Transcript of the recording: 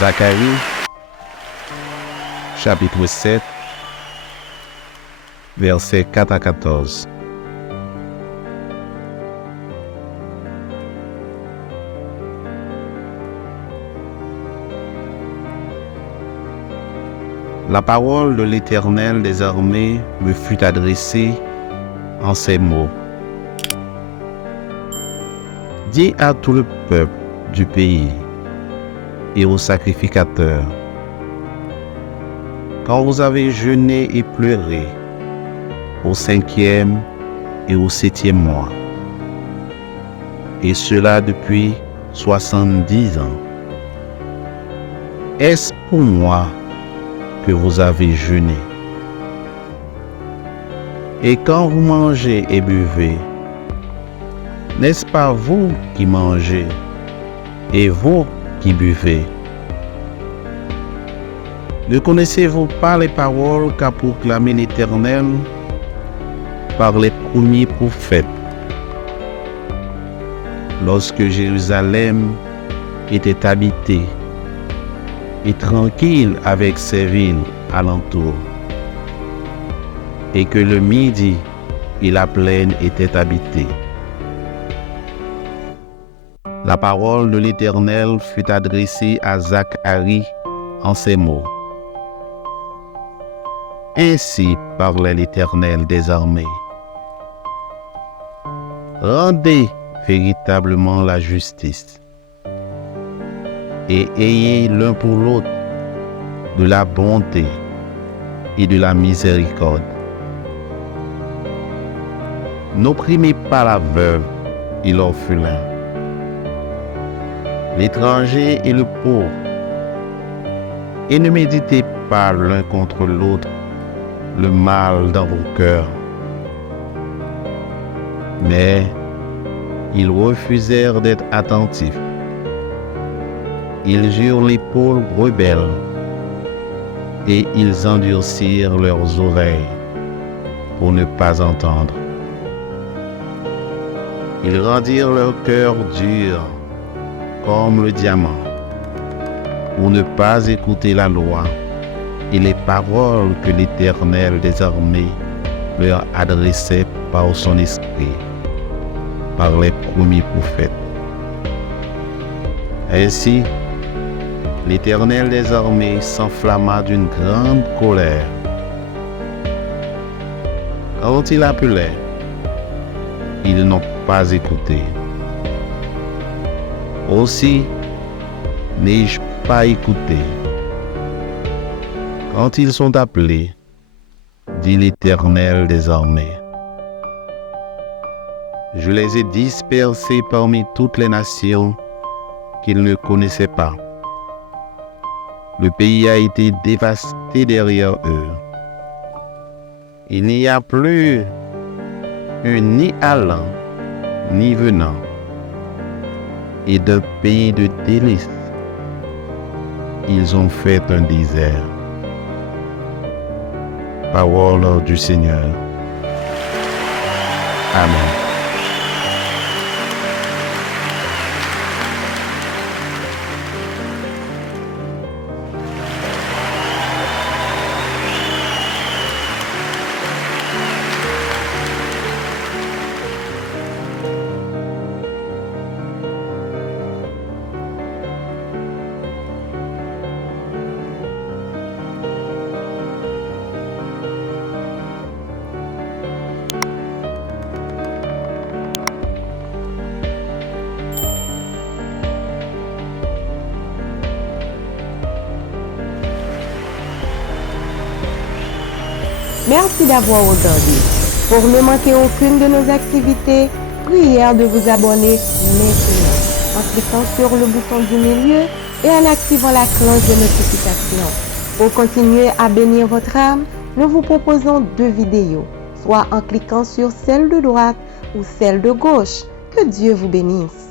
Zacharie, chapitre 7, versets 4 à 14. La parole de l'Éternel des armées me fut adressée en ces mots. Dis à tout le peuple du pays et aux sacrificateurs, quand vous avez jeûné et pleuré au 5e et au 7e mois, et cela depuis 70 ans, est-ce pour moi que vous avez jeûné? Et quand vous mangez et buvez, n'est-ce pas vous qui mangez et vous qui buvez? Ne connaissez-vous pas les paroles qu'a proclamées l'Éternel par les premiers prophètes, lorsque Jérusalem était habitée et tranquille avec ses villes alentour, et que le midi et la plaine étaient habités? La parole de l'Éternel fut adressée à Zacharie en ces mots. Ainsi parlait l'Éternel des armées. Rendez véritablement la justice et ayez l'un pour l'autre de la bonté et de la miséricorde. N'opprimez pas la veuve et l'orphelin, l'étranger et le pauvre, et ne méditez pas l'un contre l'autre le mal dans vos cœurs. Mais ils refusèrent d'être attentifs. Ils eurent l'épaule rebelle et ils endurcirent leurs oreilles pour ne pas entendre. Ils rendirent leur cœur dur comme le diamant pour ne pas écouter la loi et les paroles que l'Éternel des armées leur adressait par son esprit, par les premiers prophètes. Ainsi, l'Éternel des armées s'enflamma d'une grande colère. Quand il appelait, ils n'ont pas écouté. Aussi, n'ai-je pas écouté? Quand ils sont appelés, dit l'Éternel des armées, je les ai dispersés parmi toutes les nations qu'ils ne connaissaient pas. Le pays a été dévasté derrière eux. Il n'y a plus ni allant, ni venant, et d'un pays de délices, ils ont fait un désert. Parole du Seigneur. Amen. Merci d'avoir regardé. Pour ne manquer aucune de nos activités, prière de vous abonner maintenant en cliquant sur le bouton du milieu et en activant la cloche de notification. Pour continuer à bénir votre âme, nous vous proposons 2 vidéos, soit en cliquant sur celle de droite ou celle de gauche. Que Dieu vous bénisse.